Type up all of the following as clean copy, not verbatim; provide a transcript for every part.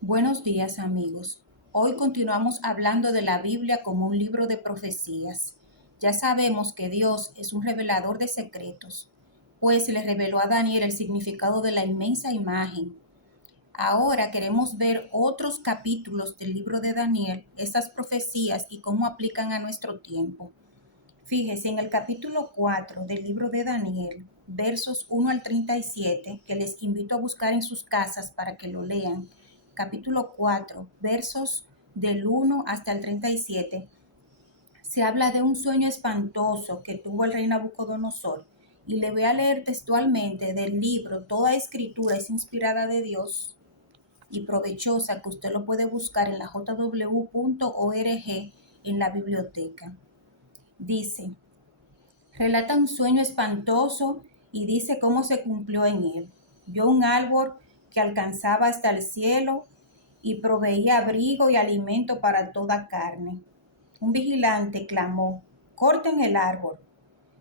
Buenos días amigos. Hoy continuamos hablando de la Biblia como un libro de profecías. Ya sabemos que Dios es un revelador de secretos, pues le reveló a Daniel el significado de la inmensa imagen. Ahora queremos ver otros capítulos del libro de Daniel, estas profecías y cómo aplican a nuestro tiempo. Fíjese en el capítulo 4 del libro de Daniel, versos 1 al 37, que les invito a buscar en sus casas para que lo lean. Capítulo 4, versos del 1 hasta el 37, se habla de un sueño espantoso que tuvo el rey Nabucodonosor. Y le voy a leer textualmente del libro. Toda escritura es inspirada de Dios y provechosa, que usted lo puede buscar en la jw.org en la biblioteca. Dice: relata un sueño espantoso y dice cómo se cumplió en él. Vio un árbol que alcanzaba hasta el cielo y proveía abrigo y alimento para toda carne. Un vigilante clamó: corten el árbol,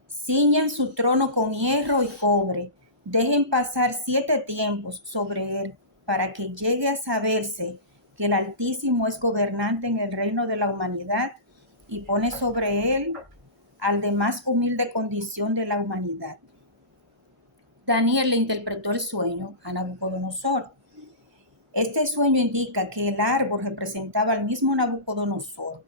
ciñan su trono con hierro y cobre, dejen pasar 7 tiempos sobre él, para que llegue a saberse que el Altísimo es gobernante en el reino de la humanidad y pone sobre él al de más humilde condición de la humanidad. Daniel le interpretó el sueño a Nabucodonosor. Este sueño indica que el árbol representaba al mismo Nabucodonosor.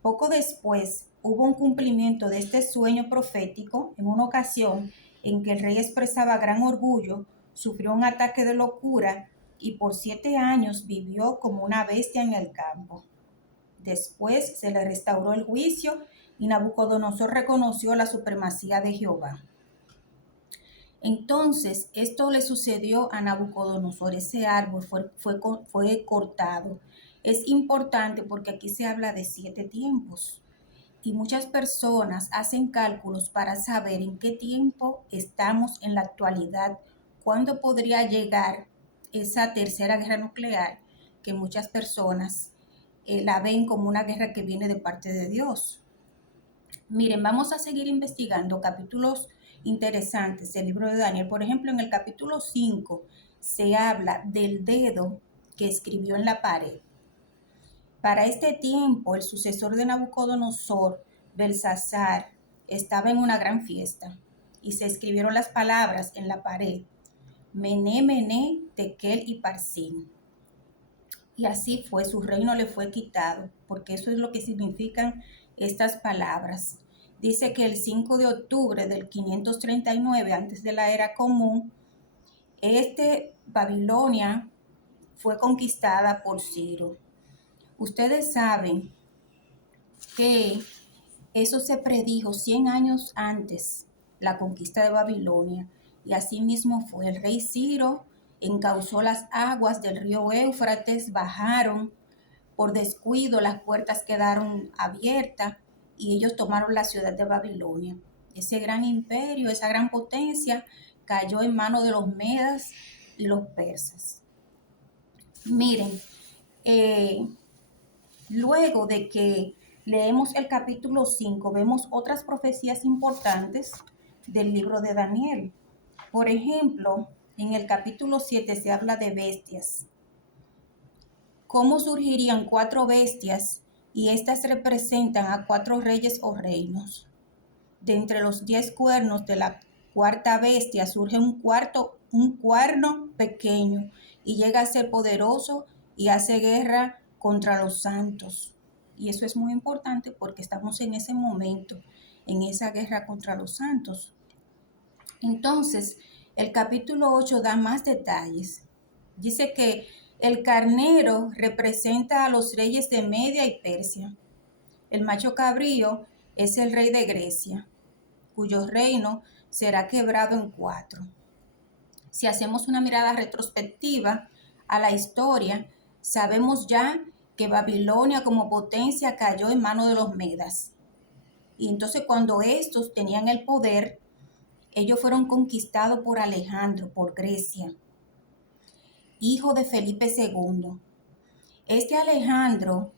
Poco después hubo un cumplimiento de este sueño profético en una ocasión en que el rey expresaba gran orgullo, sufrió un ataque de locura y por 7 años vivió como una bestia en el campo. Después se le restauró el juicio y Nabucodonosor reconoció la supremacía de Jehová. Entonces, esto le sucedió a Nabucodonosor. Ese árbol fue cortado. Es importante porque aquí se habla de 7 tiempos. Y muchas personas hacen cálculos para saber en qué tiempo estamos en la actualidad, cuándo podría llegar esa tercera guerra nuclear, que muchas personas la ven como una guerra que viene de parte de Dios. Miren, vamos a seguir investigando capítulos interesantes del libro de Daniel. Por ejemplo, en el capítulo 5 se habla del dedo que escribió en la pared. Para este tiempo, el sucesor de Nabucodonosor, Belsasar, estaba en una gran fiesta y se escribieron las palabras en la pared: Mené, Mené, Tekel y Parsin. Y así fue, su reino le fue quitado, porque eso es lo que significan estas palabras. Dice que el 5 de octubre del 539, antes de la era común, Babilonia fue conquistada por Ciro. Ustedes saben que eso se predijo 100 años antes, la conquista de Babilonia, y así mismo fue. El rey Ciro encauzó las aguas del río Éufrates, bajaron. Por descuido, las puertas quedaron abiertas y ellos tomaron la ciudad de Babilonia. Ese gran imperio, esa gran potencia, cayó en manos de los medas y los persas. Miren, luego de que leemos el capítulo 5, vemos otras profecías importantes del libro de Daniel. Por ejemplo, en el capítulo 7 se habla de bestias. ¿Cómo surgirían 4 bestias? Y estas representan a 4 reyes o reinos. De entre los 10 cuernos de la cuarta bestia surge un cuerno pequeño y llega a ser poderoso y hace guerra contra los santos. Y eso es muy importante porque estamos en ese momento, en esa guerra contra los santos. Entonces, el capítulo 8 da más detalles. Dice que el carnero representa a los reyes de Media y Persia. El macho cabrío es el rey de Grecia, cuyo reino será quebrado en 4. Si hacemos una mirada retrospectiva a la historia, sabemos ya que Babilonia como potencia cayó en manos de los medas. Y entonces cuando estos tenían el poder, ellos fueron conquistados por Alejandro, por Grecia, hijo de Felipe II. Este Alejandro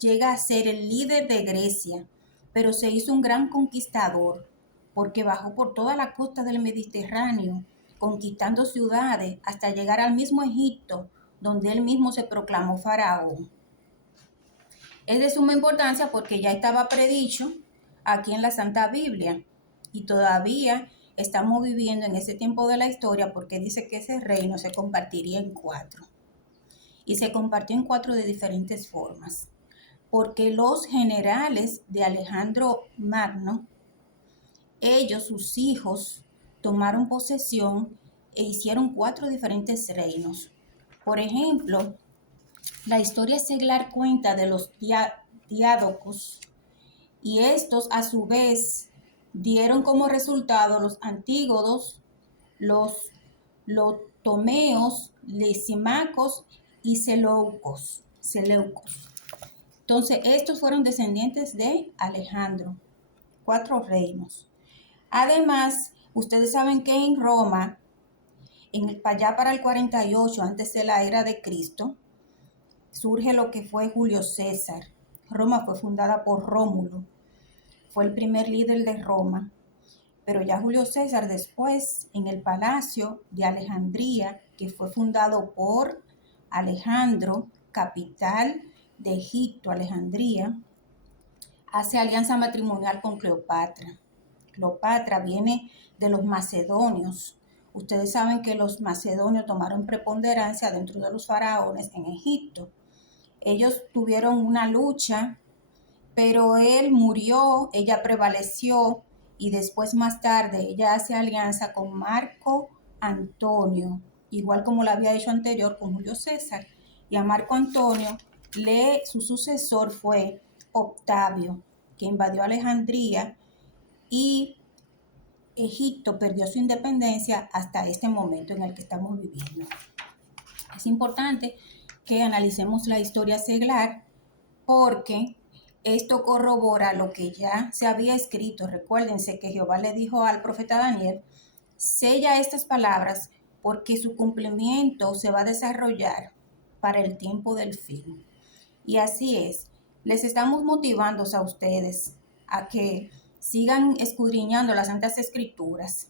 llega a ser el líder de Grecia, pero se hizo un gran conquistador porque bajó por toda la costa del Mediterráneo, conquistando ciudades hasta llegar al mismo Egipto, donde él mismo se proclamó faraón. Es de suma importancia porque ya estaba predicho aquí en la Santa Biblia y todavía estamos viviendo en ese tiempo de la historia porque dice que ese reino se compartiría en 4 y se compartió en 4 de diferentes formas, porque los generales de Alejandro Magno, ellos, sus hijos, tomaron posesión e hicieron 4 diferentes reinos. Por ejemplo, la historia seglar cuenta de los diádocos y estos a su vez dieron como resultado los antígodos, los ptomeos, lisímacos y seleucos. Entonces, estos fueron descendientes de Alejandro, 4 reinos. Además, ustedes saben que en Roma, allá para el 48 antes de la era de Cristo, surge lo que fue Julio César. Roma fue fundada por Rómulo, fue el primer líder de Roma. Pero ya Julio César después, en el Palacio de Alejandría, que fue fundado por Alejandro, capital de Egipto, Alejandría, hace alianza matrimonial con Cleopatra. Cleopatra viene de los macedonios. Ustedes saben que los macedonios tomaron preponderancia dentro de los faraones en Egipto. Ellos tuvieron una lucha, pero él murió, ella prevaleció y después más tarde ella hace alianza con Marco Antonio, igual como lo había hecho anterior con Julio César. Y a Marco Antonio, su sucesor fue Octavio, que invadió Alejandría y Egipto perdió su independencia hasta este momento en el que estamos viviendo. Es importante que analicemos la historia seglar porque esto corrobora lo que ya se había escrito. Recuérdense que Jehová le dijo al profeta Daniel: sella estas palabras porque su cumplimiento se va a desarrollar para el tiempo del fin. Y así es. Les estamos motivando a ustedes a que sigan escudriñando las Santas Escrituras.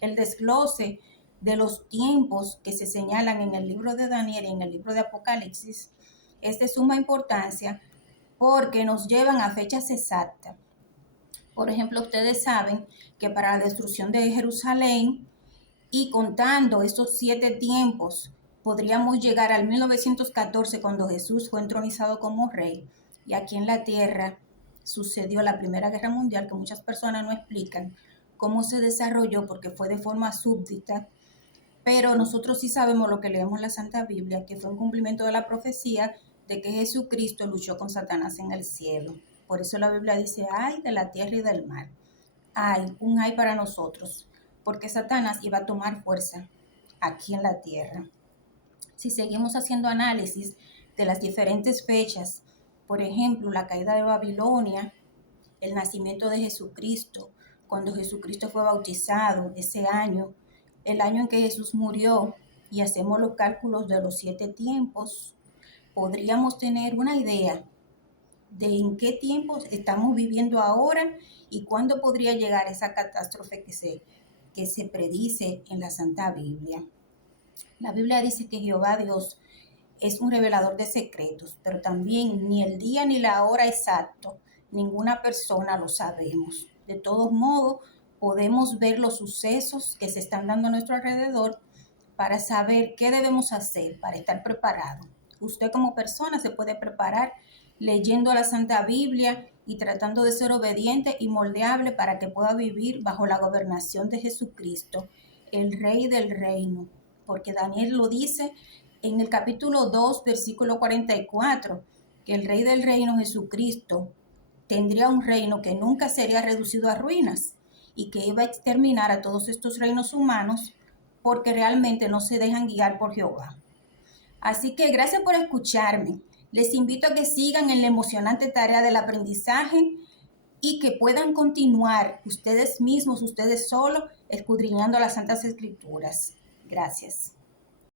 El desglose de los tiempos que se señalan en el libro de Daniel y en el libro de Apocalipsis es de suma importancia porque nos llevan a fechas exactas. Por ejemplo, ustedes saben que para la destrucción de Jerusalén y contando estos 7 tiempos, podríamos llegar al 1914 cuando Jesús fue entronizado como rey y aquí en la tierra sucedió la Primera Guerra Mundial, que muchas personas no explican cómo se desarrolló porque fue de forma súbdita, pero nosotros sí sabemos lo que leemos en la Santa Biblia, que fue un cumplimiento de la profecía de que Jesucristo luchó con Satanás en el cielo. Por eso la Biblia dice: ay de la tierra y del mar. Un ay para nosotros, porque Satanás iba a tomar fuerza aquí en la tierra. Si seguimos haciendo análisis de las diferentes fechas, por ejemplo, la caída de Babilonia, el nacimiento de Jesucristo, cuando Jesucristo fue bautizado, ese año, el año en que Jesús murió, y hacemos los cálculos de los 7 tiempos, podríamos tener una idea de en qué tiempos estamos viviendo ahora y cuándo podría llegar esa catástrofe que se predice en la Santa Biblia. La Biblia dice que Jehová Dios es un revelador de secretos, pero también ni el día ni la hora exacto, ninguna persona lo sabemos. De todos modos, podemos ver los sucesos que se están dando a nuestro alrededor para saber qué debemos hacer para estar preparados. Usted como persona se puede preparar leyendo la Santa Biblia y tratando de ser obediente y moldeable para que pueda vivir bajo la gobernación de Jesucristo, el Rey del reino. Porque Daniel lo dice en el capítulo 2, versículo 44, que el Rey del reino, Jesucristo, tendría un reino que nunca sería reducido a ruinas y que iba a exterminar a todos estos reinos humanos porque realmente no se dejan guiar por Jehová. Así que gracias por escucharme. Les invito a que sigan en la emocionante tarea del aprendizaje y que puedan continuar ustedes mismos, ustedes solos, escudriñando las Santas Escrituras. Gracias.